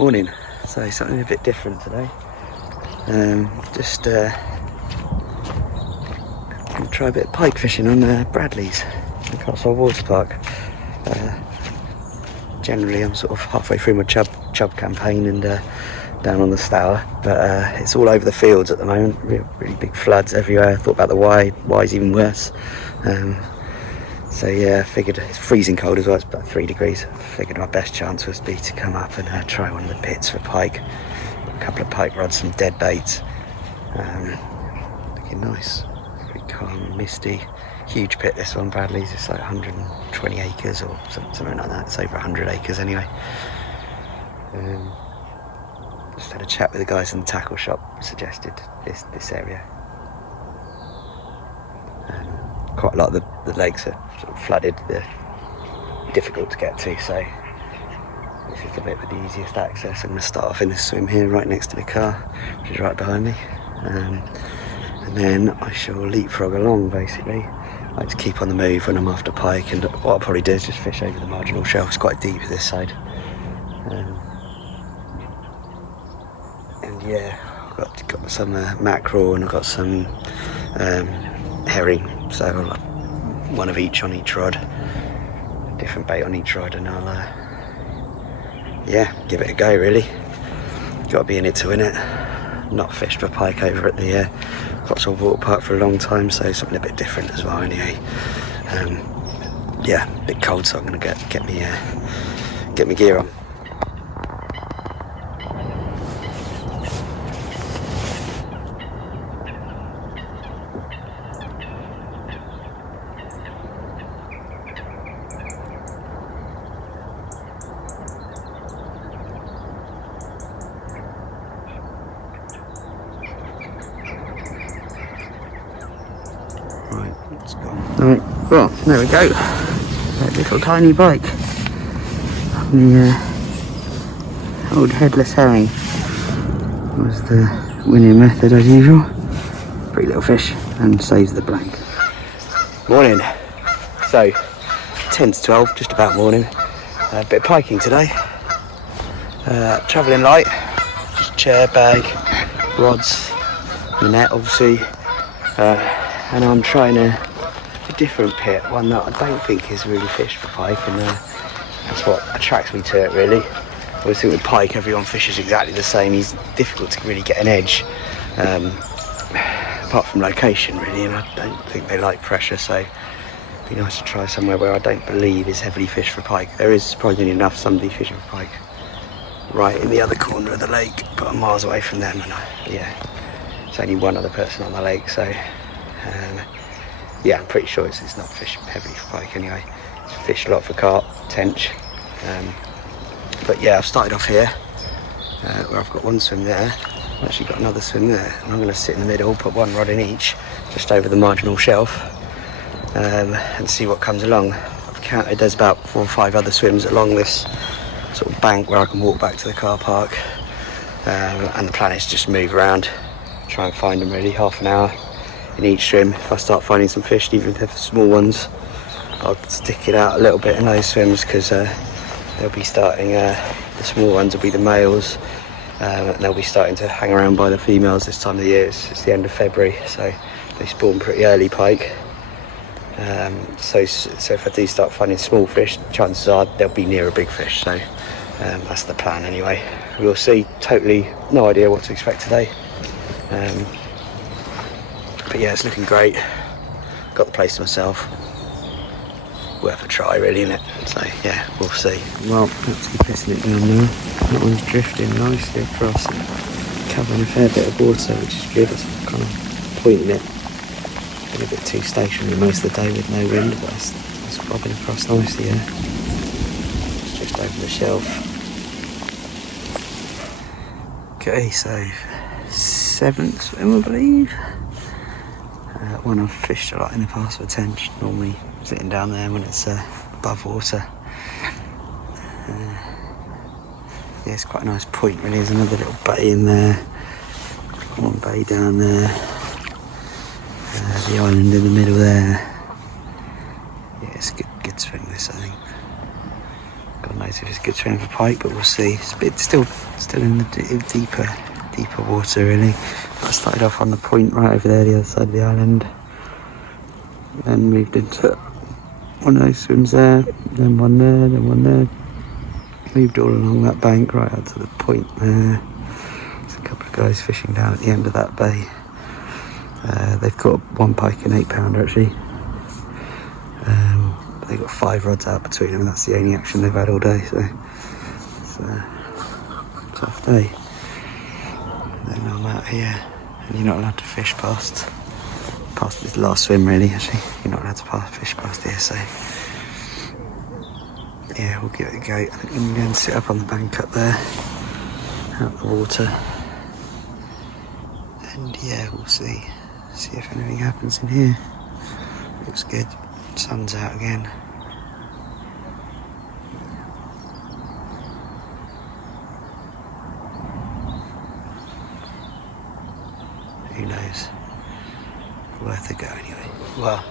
Morning. So something a bit different today. Just gonna try a bit of pike fishing on Bradley's, the Cotswold Water Park. Generally, I'm sort of halfway through my chub campaign and down on the Stour, but it's all over the fields at the moment. Really big floods everywhere. I thought about the Wye's even worse. So yeah, I figured it's freezing cold as well. It's about 3 degrees. I figured my best chance would be to come up and try one of the pits for pike. A couple of pike rods, some dead baits. Looking nice. Pretty calm and misty. Huge pit this one, Bradley's. It's like 120 acres or something like that. It's over 100 acres anyway. Just had a chat with the guys in the tackle shop. Suggested this area. Quite a lot of the lakes are sort of flooded. They're difficult to get to, so this is the bit with the easiest access. I'm going to start off in this swim here right next to the car, which is right behind me, and then I shall leapfrog along basically. I like to keep on the move when I'm after pike, and what I'll probably do is just fish over the marginal shelf. It's quite deep this side, and yeah, I've got some mackerel and I've got some herring, so I'll have one of each on each rod, different bait on each rod, and I'll yeah, give it a go really. Got to be in it to win it. Not fished for pike over at the Cotswold Water Park for a long time, so something a bit different as well anyway. Yeah, a bit cold, so I'm going to get my gear on. Right, it's gone. Right, well, there we go. That little tiny bike. The old headless herring was the winning method as usual. Pretty little fish and saves the blank. Morning. So, 10 to 12, just about morning. A bit of piking today. Travelling light, just chair, bag, rods, the net obviously. And I'm trying a different pit, one that I don't think is really fished for pike, and that's what attracts me to it really. I always think with pike everyone fishes exactly the same. He's difficult to really get an edge, apart from location really, and I don't think they like pressure, so it'd be nice to try somewhere where I don't believe is heavily fished for pike. There is surprisingly enough somebody fishing for pike right in the other corner of the lake, but I'm miles away from them, and yeah, there's only one other person on the lake, so yeah, I'm pretty sure it's not fishing heavily for pike anyway. It's fished a lot for carp, tench, but yeah, I've started off here where I've got one swim there. I've actually got another swim there, and I'm going to sit in the middle, put one rod in each, just over the marginal shelf, and see what comes along. I've counted there's about 4 or 5 other swims along this sort of bank where I can walk back to the car park, and the plan is just move around, try and find them really, half an hour in each swim. If I start finding some fish, even if they're small ones, I'll stick it out a little bit in those swims, because they'll be starting, the small ones will be the males, and they'll be starting to hang around by the females this time of the year. It's the end of February, so they spawn pretty early pike. So if I do start finding small fish, chances are they'll be near a big fish, so that's the plan anyway. We'll see. Totally no idea what to expect today. But yeah, it's looking great. Got the place to myself. Worth a try really, isn't it? So yeah, we'll see. Well, that's pissing it down now. That one's drifting nicely across and covering a fair bit of water, which is good. It's kind of pointing it. Been a bit too stationary most of the day with no wind, but it's bobbing across nicely there. It's just over the shelf. Okay, so 7th swim, I believe. One I've fished a lot in the past for tench, normally sitting down there when it's above water. Yeah, it's quite a nice point really. There's another little bay in there, one bay down there, the island in the middle there. Yeah, it's a good swing this, I think. Got a knows if it's good swim for pike, but we'll see. It's still in the deeper water really. I started off on the point right over there, the other side of the island, then moved into one of those swims there, then one there, then one there. Moved all along that bank right out to the point there. There's a couple of guys fishing down at the end of that bay. They've caught one pike and 8-pounder actually. They've got 5 rods out between them, and that's the only action they've had all day, so it's a tough day. Then I'm out here, and you're not allowed to fish past this last swim really, actually. You're not allowed to fish past here, so yeah, we'll give it a go. I think I'm going to sit up on the bank up there, out the water, and yeah, we'll see if anything happens in here. Looks good. Sun's out again. Who knows? Worth a go anyway. Well,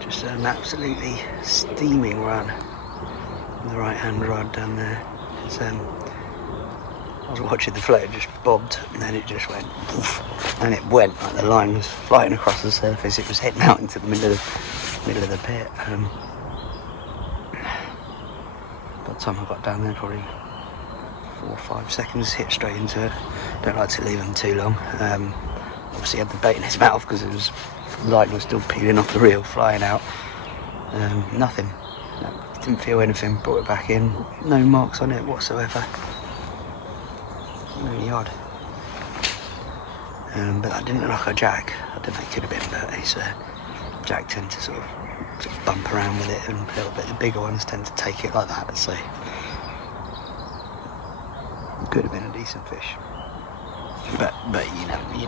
just an absolutely steaming run on the right hand rod down there. It's, I was watching the float, it just bobbed, and then it just went poof, and it went like the line was flying across the surface. It was heading out into the middle of the pit. By the time I got down there, probably 4 or 5 seconds, hit straight into it. Don't like to leave them too long. Obviously had the bait in his mouth because the line was still peeling off the reel, flying out. Nothing. No, didn't feel anything. Brought it back in. No marks on it whatsoever. Really odd. But that didn't look like a jack. I don't think it could have been, but it's a jack tend to sort of bump around with it, and a little bit the bigger ones tend to take it like that, so it could have been a decent fish. But you never know,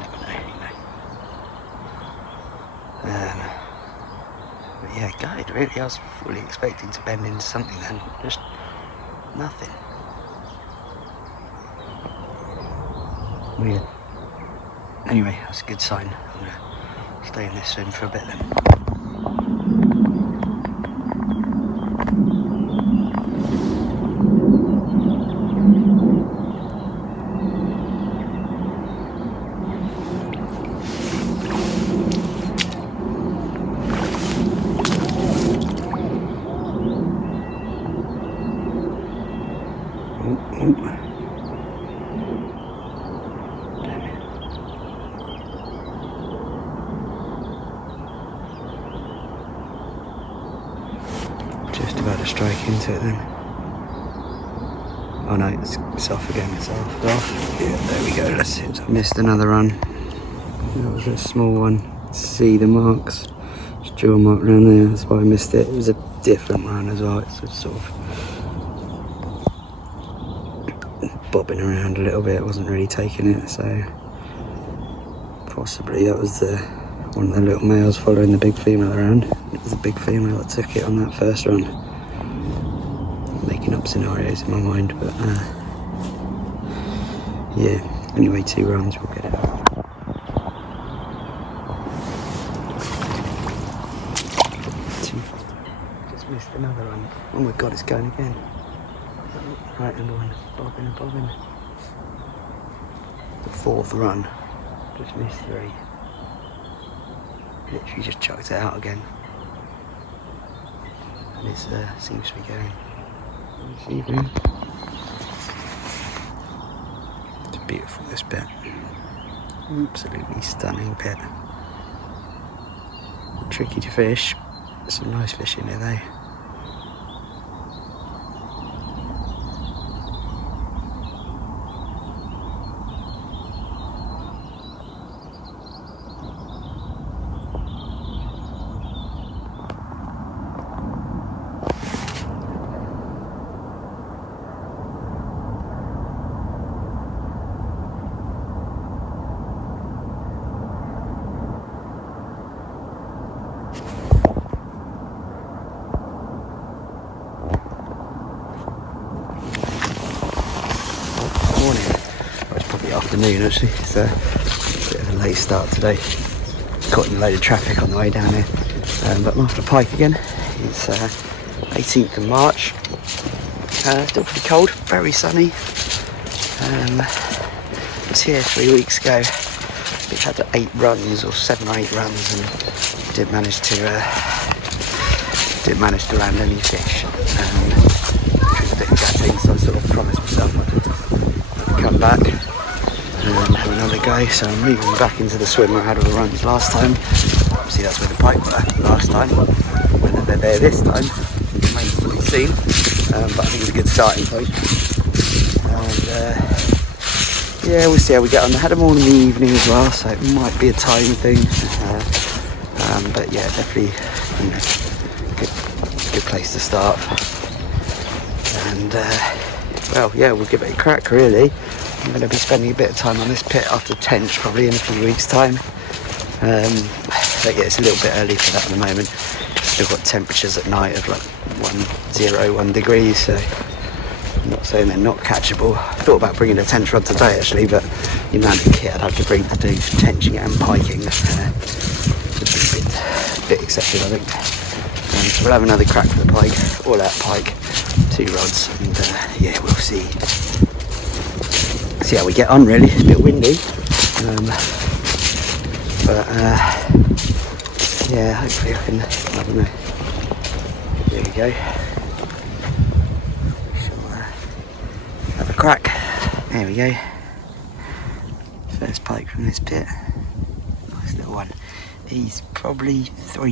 but yeah, guide really. I was fully expecting to bend into something then, just nothing. Weird. Anyway, that's a good sign. I'm gonna stay in this swim for a bit then. Just about to strike into it then. Oh no, it's off again, it's off. Yeah, there we go, that's it. I missed another run. That was a small one. See the marks. There's a jewel mark around there, that's why I missed it. It was a different run as well. It's sort of bobbing around a little bit. It wasn't really taking it, so possibly that was one of the little males following the big female around. It was the big female that took it on that first run. Making up scenarios in my mind, but yeah. Anyway, 2 runs, we'll get it out. Just missed another run. Oh my god, it's going again. Right hand one, bobbing. The 4th run, just missed 3. Literally just chucked it out again, and it seems to be going. It's beautiful, this bit. Absolutely stunning bit. Tricky to fish. There's some nice fish in here though. Afternoon actually, it's a bit of a late start today. Caught in a load of traffic on the way down here, but I'm after pike again. It's 18th of March. Still pretty cold, very sunny. I was here 3 weeks ago. We had 8 runs, or 7 or 8 runs, and didn't manage to land any fish. Which was a bit gutting, so I sort of promised myself I'd come back and have another go. So I'm moving back into the swim where I had all the runs last time. Obviously that's where the pike were last time. Whether they're there this time remains to be seen. But I think it's a good starting point. And yeah, we'll see how we get on. I had them all in the evening as well, so it might be a time thing. But yeah, definitely, you know, good place to start. And well, yeah, we'll give it a crack really. I'm going to be spending a bit of time on this pit after Tench probably in a few weeks' time. But yeah, it's a little bit early for that at the moment. Still got temperatures at night of like 1 degrees, so I'm not saying they're not catchable. I thought about bringing a tench rod today actually, but the amount of kit I'd have to bring to do tenching and piking would be a bit excessive, I think. So we'll have another crack with the pike, all out pike, 2 rods, and yeah, we'll see how we get on really. It's a bit windy, but yeah, hopefully I can, I don't know. There we go. Have a crack. There we go. First pike from this pit. Nice little one. He's probably 4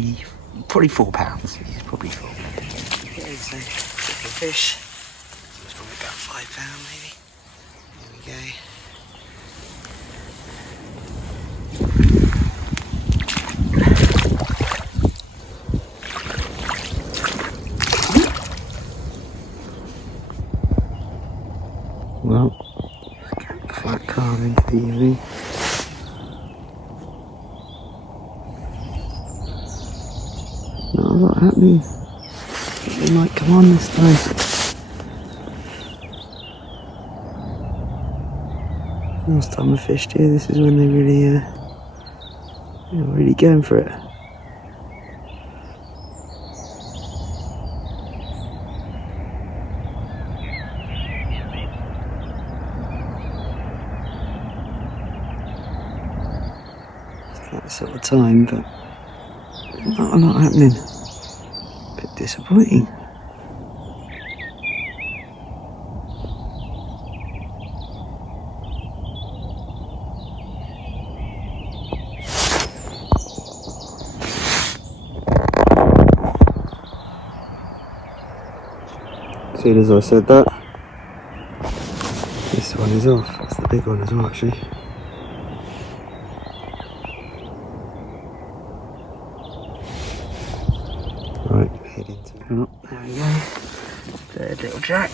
pounds. He's probably 4 pounds. Okay, so little fish. It's probably about 5 pounds maybe. There we go. Well, flat carving for the evening. Not a lot happening. I think they might come on this time. Last time I fished here, this is when they really, really going for it. That sort of time, but not a lot happening. A bit disappointing. As soon as I said that, this one is off. That's the big one as well, actually. Right, head into it. Oh, there we go. Third little jack.